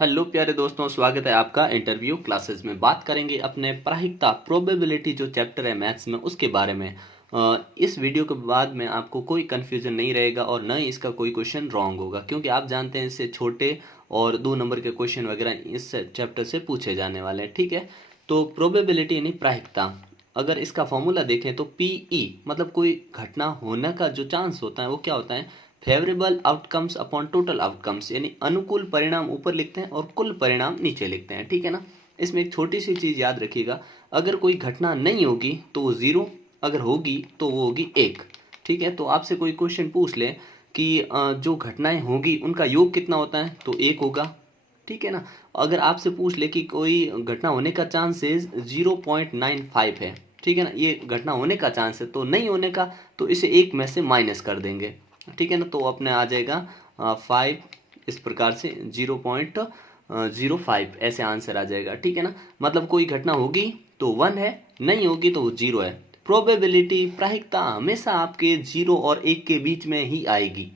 Hello प्यारे दोस्तों, स्वागत है आपका इंटरव्यू क्लासेस में। बात करेंगे अपने प्रायिकता प्रोबेबिलिटी जो चैप्टर है मैथ्स में उसके बारे में। इस वीडियो के बाद में आपको कोई कन्फ्यूजन नहीं रहेगा और न ही इसका कोई क्वेश्चन रॉन्ग होगा, क्योंकि आप जानते हैं इससे छोटे और 2 नंबर के क्वेश्चन वगैरह इस चैप्टर से पूछे जाने वाले हैं। ठीक है, तो प्रोबेबिलिटी यानी प्रायिकता, अगर इसका फॉर्मूला देखें तो पीई मतलब कोई घटना होने का जो चांस होता है वो क्या होता है, favourable outcomes upon total outcomes, यानी अनुकूल परिणाम ऊपर लिखते हैं और कुल परिणाम नीचे लिखते हैं। ठीक है ना। इसमें एक छोटी सी चीज याद रखिएगा, अगर कोई घटना नहीं होगी तो वो 0, अगर होगी तो वो होगी 1। ठीक है, तो आपसे कोई क्वेश्चन पूछ ले कि जो घटनाएं होगी उनका योग कितना होता है, तो 1 होगा। ठीक है ना। अगर आपसे पूछ ले कि कोई घटना होने का चांसेस 0.95 है, ठीक है ना, ये घटना होने का चांस है, तो नहीं होने का तो इसे 1 में से माइनस कर देंगे। ठीक है ना, तो अपने आ जाएगा 5, इस प्रकार से 0.05 ऐसे आंसर आ जाएगा। ठीक है ना, मतलब कोई घटना होगी तो 1 है, नहीं होगी तो वो 0 है। प्रोबेबिलिटी प्रायिकता हमेशा आपके 0 और 1 के बीच में ही आएगी।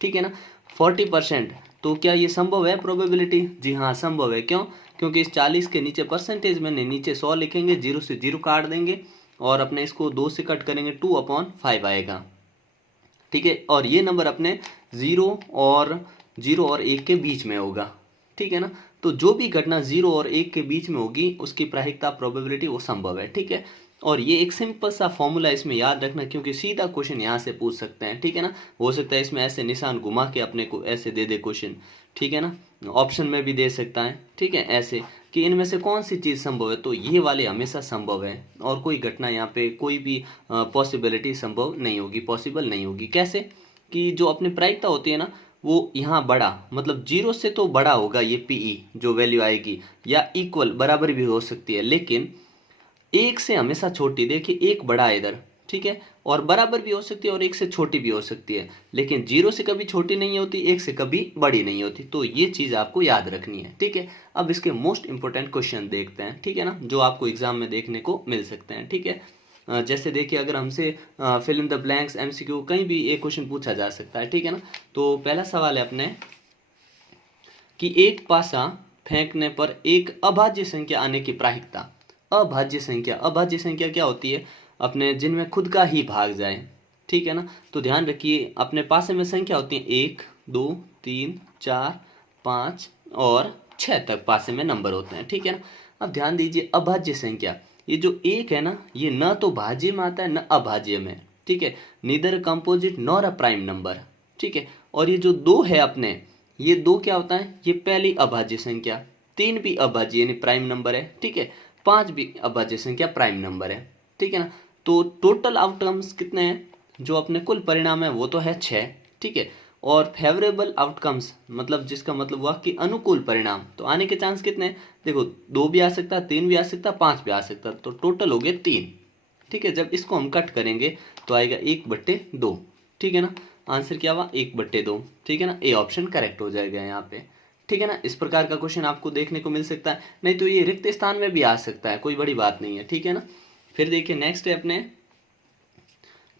ठीक है ना। 40%, तो क्या ये संभव है प्रोबेबिलिटी? जी हाँ, संभव है। क्यों? क्योंकि इस 40 के नीचे परसेंटेज में नीचे 100 लिखेंगे, 0 से 0 काट देंगे और अपने इसको 2 से कट करेंगे, 2/5 आएगा। ठीक है, और ये नंबर अपने 0 और 1 के बीच में होगा। ठीक है ना, तो जो भी घटना 0 और 1 के बीच में होगी उसकी प्रायिकता प्रोबेबिलिटी वो संभव है। ठीक है, और ये एक सिंपल सा फॉर्मूला इसमें याद रखना, क्योंकि सीधा क्वेश्चन यहाँ से पूछ सकते हैं। ठीक है ना, हो सकता है इसमें ऐसे निशान घुमा के अपने को ऐसे दे दे क्वेश्चन। ठीक है ना, ऑप्शन में भी दे सकता है। ठीक है, ऐसे कि इनमें से कौन सी चीज़ संभव है, तो ये वाले हमेशा संभव है और कोई घटना यहाँ पे कोई भी पॉसिबिलिटी संभव नहीं होगी, पॉसिबल नहीं होगी। कैसे? कि जो अपनी प्रायिकता होती है ना, वो यहाँ बड़ा मतलब 0 से तो बड़ा होगा ये पीई जो वैल्यू आएगी, या इक्वल बराबर भी हो सकती है, लेकिन 1 से हमेशा छोटी। देखिए 1 बड़ा है इधर, ठीक है, और बराबर भी हो सकती है और 1 से छोटी भी हो सकती है, लेकिन 0 से कभी छोटी नहीं होती, 1 से कभी बड़ी नहीं होती। तो ये चीज़ आपको याद रखनी है। ठीक है, अब इसके मोस्ट इंपॉर्टेंट क्वेश्चन देखते हैं। ठीक है ना, जो आपको एग्जाम में देखने को मिल सकते हैं। ठीक है, जैसे देखिए अगर हमसे fill in the blanks MCQ कहीं भी एक क्वेश्चन पूछा जा सकता है। ठीक है ना, तो पहला सवाल है अपने कि एक पासा फेंकने पर एक अभाज्य संख्या आने की प्रायिकता। अभाज्य संख्या क्या होती है? अपने जिनमें खुद का ही भाग जाए। ठीक है ना, तो ध्यान रखिए अपने पासे में संख्या होती है 1, 2, 3, 4, 5 और 6 तक पासे में नंबर होते हैं। ठीक है ना, अब ध्यान दीजिए अभाज्य संख्या, ये जो 1 है ना, ये न तो भाज्य में आता है न अभाज्य में। ठीक है, neither composite nor a prime number. ठीक है, और ये जो 2 है अपने, ये 2 क्या होता है? ये पहली अभाज्य संख्या। 3 भी अभाज्य यानी प्राइम नंबर है। ठीक है, 5 भी अभाज्य संख्या प्राइम नंबर है। ठीक है ना, तो टोटल आउटकम्स कितने हैं? जो अपने कुल परिणाम है वो तो है 6। ठीक है, और फेवरेबल आउटकम्स मतलब जिसका मतलब हुआ कि अनुकूल परिणाम, तो आने के चांस कितने हैं? देखो 2 भी आ सकता है, 3 भी आ सकता है, 5 भी आ सकता है, तो टोटल हो गए 3। ठीक है, जब इसको हम कट करेंगे तो आएगा 1/2। ठीक है ना, आंसर क्या हुआ? 1/2। ठीक है ना, ए ऑप्शन करेक्ट हो जाएगा यहाँ पे। ठीक है ना, इस प्रकार का क्वेश्चन आपको देखने को मिल सकता है, नहीं तो ये रिक्त स्थान में भी आ सकता है, कोई बड़ी बात नहीं है। ठीक है ना, फिर देखिए नेक्स्ट है अपने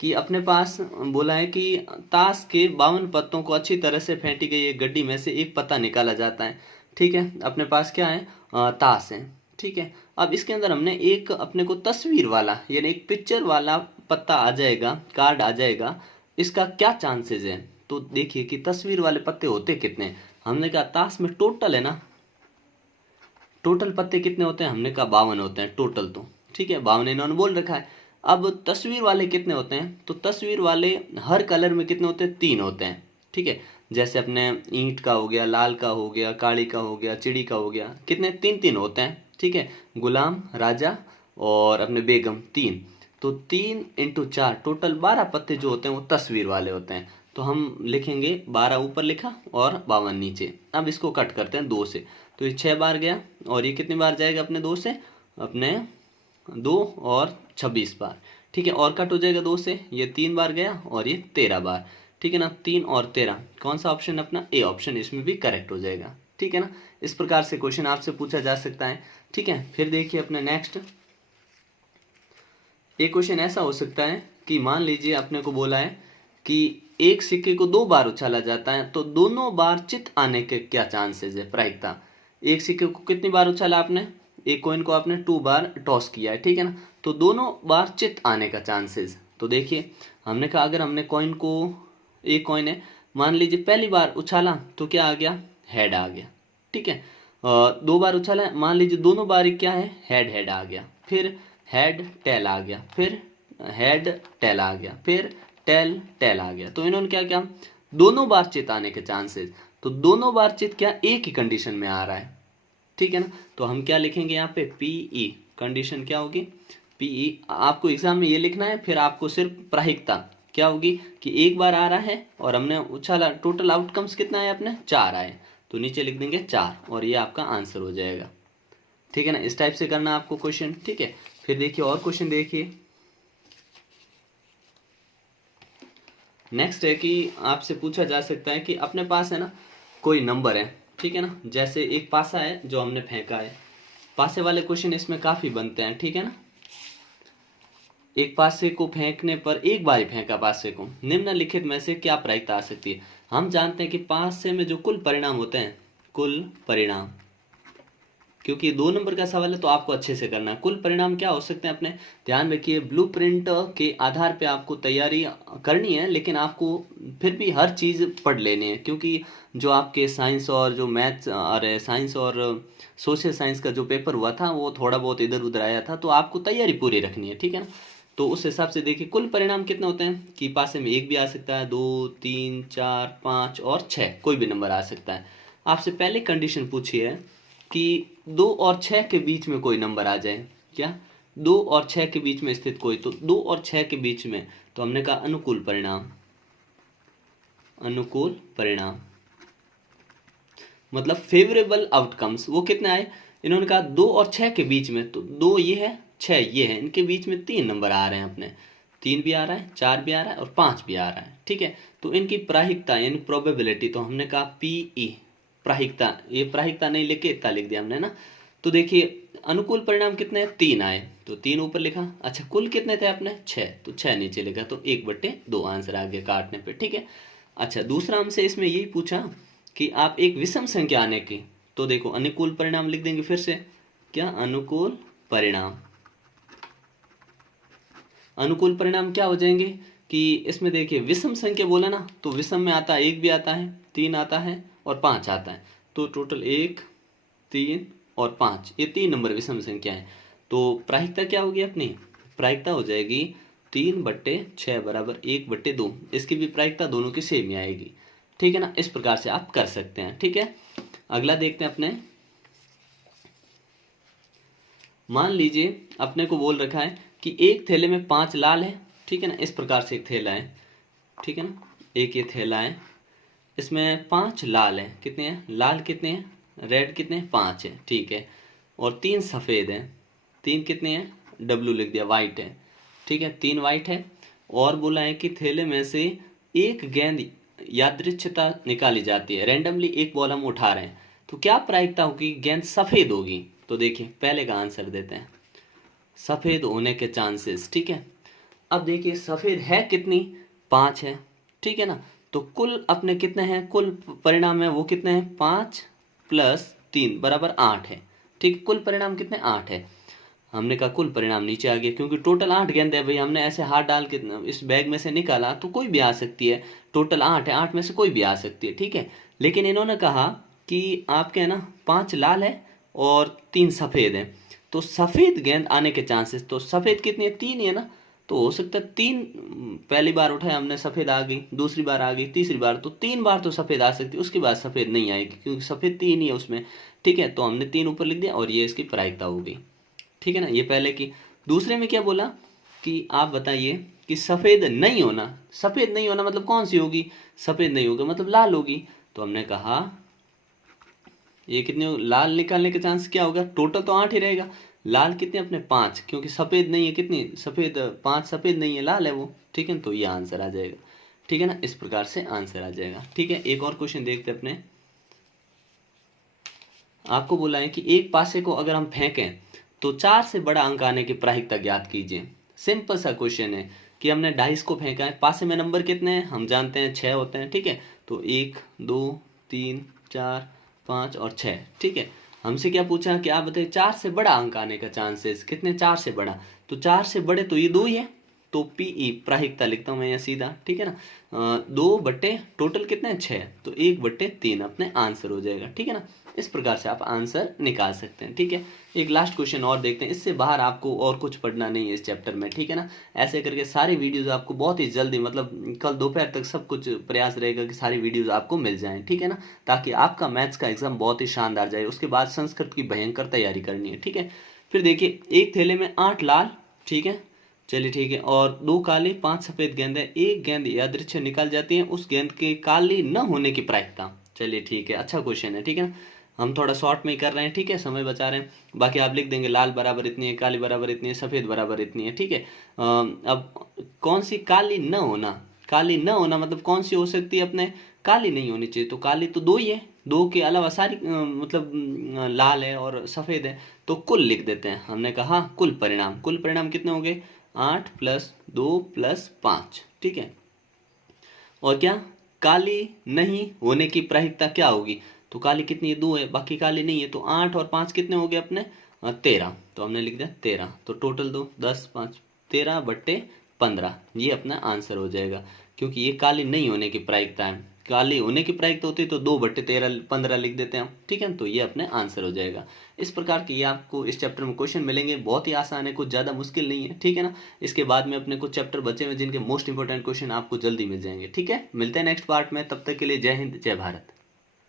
कि अपने पास बोला है कि ताश के 52 पत्तों को अच्छी तरह से फेंटी गई एक गड्डी में से एक पत्ता निकाला जाता है। ठीक है, अपने पास क्या है? ताश है। ठीक है, अब इसके अंदर हमने एक अपने को तस्वीर वाला यानी एक पिक्चर वाला पत्ता आ जाएगा, कार्ड आ जाएगा, इसका क्या चांसेस है? तो देखिए कि तस्वीर वाले पत्ते होते कितने। हमने कहा ताश में टोटल है ना, टोटल पत्ते कितने होते हैं? हमने कहा 52 होते हैं टोटल। तो ठीक है, 52 इन्होंने बोल रखा है। अब तस्वीर वाले कितने होते हैं? तो तस्वीर वाले हर कलर में कितने होते हैं? 3 होते हैं। ठीक है, जैसे अपने ईंट का हो गया, लाल का हो गया, काली का हो गया, चिड़ी का हो गया, कितने? 3-3 होते हैं। ठीक है, गुलाम, राजा और अपने बेगम 3, तो 3 × 4 टोटल 12 पत्ते जो होते हैं वो तस्वीर वाले होते हैं। तो हम लिखेंगे 12 ऊपर लिखा और 52 नीचे। अब इसको कट करते हैं 2 से, तो ये 6 बार गया और ये कितनी बार जाएगा अपने 2 से? अपने 2 और 26 बार। ठीक है, और कट हो जाएगा 2 से, ये 3 बार गया और ये 13 बार। ठीक है ना, 3 और 13 कौन सा ऑप्शन? अपना ए ऑप्शन इसमें भी करेक्ट हो जाएगा। ठीक है ना, इस प्रकार से क्वेश्चन आपसे पूछा जा सकता है। ठीक है, फिर देखिए अपने नेक्स्ट एक क्वेश्चन ऐसा हो सकता है कि मान लीजिए अपने को बोला है कि एक सिक्के को 2 बार उछाला जाता है तो दोनों बार चित आने के क्या चांसेस है प्रायिकता। एक सिक्के को कितनी बार उछाला आपने, एक कॉइन को आपने 2 बार टॉस किया है, ठीक है ना, तो दोनों बार चित आने का चांसेस। तो देखिए हमने कहा अगर हमने कॉइन को, एक कॉइन है, मान लीजिए पहली बार उछाला तो क्या आ गया, हेड आ गया, ठीक है। 2 बार उछाला, मान लीजिए दोनों बार क्या है, हेड हेड आ गया, फिर हेड टेल आ गया, फिर हेड टेल आ गया, फिर टेल टेल आ गया। तो इन्होंने क्या किया, दोनों बार चित आने के चांसेस, तो दोनों बार चित क्या एक ही कंडीशन में आ रहा है, ठीक है ना। तो हम क्या लिखेंगे यहाँ पे, पीई, कंडीशन क्या होगी, पीई। आपको एग्जाम में ये लिखना है, फिर आपको सिर्फ प्रायिकता क्या होगी कि एक बार आ रहा है और हमने उछाला, टोटल आउटकम्स कितना है अपने, 4 आए, तो नीचे लिख देंगे 4 और ये आपका आंसर हो जाएगा, ठीक है ना। इस टाइप से करना आपको क्वेश्चन, ठीक है। फिर देखिए और क्वेश्चन देखिए, नेक्स्ट है कि आपसे पूछा जा सकता है कि अपने पास है ना कोई नंबर है, ठीक है ना, जैसे एक पासा है जो हमने फेंका है, पासे वाले क्वेश्चन इसमें काफी बनते हैं, ठीक है ना। एक पासे को फेंकने पर, एक बार ही फेंका पासे को, निम्नलिखित में से क्या प्रायिकता आ सकती है। हम जानते हैं कि पासे में जो कुल परिणाम होते हैं, कुल परिणाम, क्योंकि 2 नंबर का सवाल है तो आपको अच्छे से करना है। कुल परिणाम क्या हो सकते हैं अपने, ध्यान रखिए ब्लूप्रिंट के आधार पे आपको तैयारी करनी है, लेकिन आपको फिर भी हर चीज़ पढ़ लेनी है, क्योंकि जो आपके साइंस और जो मैथ्स, अरे साइंस और सोशल साइंस का जो पेपर हुआ था वो थोड़ा बहुत इधर उधर आया था, तो आपको तैयारी पूरी रखनी है, ठीक है ना। तो उस हिसाब से देखिए कुल परिणाम कितने होते हैं कि पासे में एक भी आ सकता है, 2, 3, 4, 5 और 6, कोई भी नंबर आ सकता है। आपसे पहले कंडीशन पूछी है कि 2 और 6 के बीच में कोई नंबर आ जाए, क्या 2 और 6 के बीच में स्थित कोई, तो 2 और 6 के बीच में, तो हमने कहा अनुकूल परिणाम, अनुकूल परिणाम मतलब फेवरेबल आउटकम्स, वो कितने आए, इन्होंने कहा 2 और 6 के बीच में, तो 2 ये है, 6 ये है, इनके बीच में 3 नंबर आ रहे हैं अपने, 3 भी आ रहा है, 4 भी आ रहा है और 5 भी आ रहा है, ठीक है। तो इनकी प्रायिकता यानी प्रोबेबिलिटी, तो हमने कहा पीई, प्रायिकता, ये प्रायिकता नहीं लिख के इतना लिख दिया हमने ना। तो देखिए अनुकूल परिणाम कितने हैं, 3 आए, तो 3 ऊपर लिखा। अच्छा कुल कितने थे अपने, 6, तो 6 नीचे लिखा, तो 1/2 आंसर आ गया काटने पे, ठीक है। अच्छा दूसरा हमसे इसमें यही पूछा कि आप एक विषम संख्या आने की, तो देखो अनुकूल परिणाम लिख देंगे फिर से, क्या अनुकूल परिणाम, अनुकूल परिणाम क्या हो जाएंगे कि इसमें देखिए विषम संख्या बोला ना, तो विषम में आता है 1 भी आता है, 3 आता है और 5 आता है, तो टोटल 1, 3 और 5, ये 3 नंबर विषम संख्या है। तो प्रायिकता क्या होगी अपनी, प्रायिकता हो जाएगी 3/6 बराबर 1/2, इसकी भी प्रायिकता दोनों की सेम ही आएगी, ठीक है ना। इस प्रकार से आप कर सकते हैं, ठीक है। अगला देखते हैं अपने, मान लीजिए अपने को बोल रखा है कि एक थैले में 5 लाल है, ठीक है ना, इस प्रकार से एक थैला है, ठीक है ना, एक ये थैला है, इसमें 5 लाल है, कितने हैं लाल, कितने हैं रेड, कितने हैं 5 है, ठीक है, और 3 सफ़ेद हैं, 3 कितने हैं, डब्लू लिख दिया, वाइट है, ठीक है, 3 वाइट है। और बोला है कि थैले में से एक गेंद यादृच्छिकता निकाली जाती है, रैंडमली एक बॉल हम उठा रहे हैं, तो क्या प्रायिकता होगी, गेंद सफ़ेद होगी। तो देखिए पहले का आंसर देते हैं, सफ़ेद होने के चांसेस, ठीक है। अब देखिए सफ़ेद है कितनी, 5 है, ठीक है ना, तो कुल अपने कितने हैं, कुल परिणाम है वो कितने हैं, 5 + 3 बराबर 8 है, ठीक, कुल परिणाम कितने, 8 है। हमने कहा कुल परिणाम नीचे आ गया, क्योंकि टोटल 8 गेंद है भाई, हमने ऐसे हाथ डाल के इस बैग में से निकाला तो कोई भी आ सकती है, टोटल 8 है, 8 में से कोई भी आ सकती है, ठीक है। लेकिन इन्होंने कहा कि आपके है ना 5 लाल है और 3 सफ़ेद है, तो सफ़ेद गेंद आने के चांसेस, तो सफ़ेद कितनी है, 3 ही है ना, तो हो सकता है 3, पहली बार उठाया हमने सफ़ेद आ गई, दूसरी बार आ गई, तीसरी बार, तो 3 बार तो सफ़ेद आ सकती है, उसके बाद सफ़ेद नहीं आएगी, क्योंकि सफ़ेद 3 ही है उसमें, ठीक है। तो हमने 3 ऊपर लिख दिया और ये इसकी प्रायिकता हो गई, ठीक है ना, ये पहले की। दूसरे में क्या बोला कि आप बताइए कि सफ़ेद नहीं होना, सफ़ेद नहीं होना मतलब कौन सी होगी, सफ़ेद नहीं होगा मतलब लाल होगी, तो हमने कहा ये कितने लाल निकालने के चांस क्या होगा, टोटल तो 8 ही रहेगा, लाल कितने अपने 5, क्योंकि सफ़ेद नहीं है, कितनी सफ़ेद 5 सफ़ेद नहीं है, लाल है वो, ठीक है, तो ये आंसर आ जाएगा, ठीक है ना, इस प्रकार से आंसर आ जाएगा, ठीक है। एक और क्वेश्चन देखते अपने, आपको बोला है कि एक पासे को अगर हम फेंकें तो 4 से बड़ा अंक आने की प्रायिकता ज्ञात कीजिए, सिंपल सा क्वेश्चन है, कि हमने डाइस को फेंका है, पासे में नंबर कितने हैं हम जानते हैं 6 होते हैं, ठीक है। तो 1 2 3 4 5 और 6, ठीक है। हमसे क्या पूछा कि आप बताइए 4 से बड़ा अंक आने का चांसेस कितने, 4 से बड़ा, तो 4 से बड़े तो ये 2 ही है, तो पीई प्रायिकता लिखता हूँ मैं यहाँ सीधा, ठीक है ना। 2 बट्टे टोटल कितने हैं 6, तो 1/3 अपने आंसर हो जाएगा, ठीक है ना। इस प्रकार से आप आंसर निकाल सकते हैं, ठीक है। एक लास्ट क्वेश्चन और देखते हैं, इससे बाहर आपको और कुछ पढ़ना नहीं है इस चैप्टर में, ठीक है ना। ऐसे करके सारी वीडियोस आपको बहुत ही जल्दी, मतलब कल दोपहर तक सब कुछ प्रयास रहेगा कि सारी वीडियोस आपको मिल जाएं, ठीक है ना, ताकि आपका मैथ्स का एग्जाम बहुत ही शानदार जाए। उसके बाद संस्कृत की भयंकर तैयारी करनी है, ठीक है। फिर देखिए, एक थैले में 8 लाल, ठीक है, चलिए ठीक है, और 2 काले 5 सफेद गेंद है, एक गेंद यादृच्छिक निकाल जाती है, उस गेंद के काली न होने की प्रायिकता। चलिए ठीक है, अच्छा क्वेश्चन है, ठीक है ना। हम थोड़ा शॉर्ट में ही कर रहे हैं, ठीक है, समय बचा रहे हैं। बाकी आप लिख देंगे लाल बराबर इतनी है, काली बराबर इतनी है, सफेद बराबर इतनी है, ठीक है। अब कौन सी काली न होना, काली न होना मतलब कौन सी हो सकती है अपने, काली नहीं होनी चाहिए, तो काली तो 2 ही है, 2 के अलावा सारी मतलब लाल है और सफेद है, तो कुल लिख देते हैं। हमने कहा कुल परिणाम कितने हो गए, 8 + 2 + 5, ठीक है। और क्या, काली नहीं होने की प्रायिकता क्या होगी, तो काली कितनी है, 2 है, बाकी काली नहीं है, तो 8 और 5 कितने हो गए अपने 13, तो हमने लिख दिया 13, तो टोटल 2 10 5 13/15, ये अपना आंसर हो जाएगा, क्योंकि ये काली नहीं होने की प्रायिकता है। काली होने की प्रायिकता होती तो 2/13/15 लिख देते हैं, ठीक है, तो ये अपने आंसर हो जाएगा। इस प्रकार के ये आपको इस चैप्टर में क्वेश्चन मिलेंगे, बहुत ही आसान है, कुछ ज़्यादा मुश्किल नहीं है, ठीक है ना। इसके बाद में अपने कुछ चैप्टर बचे हुए जिनके मोस्ट इंपॉर्टेंट क्वेश्चन आपको जल्दी मिल जाएंगे, ठीक है। मिलते हैं नेक्स्ट पार्ट में, तब तक के लिए जय हिंद जय भारत।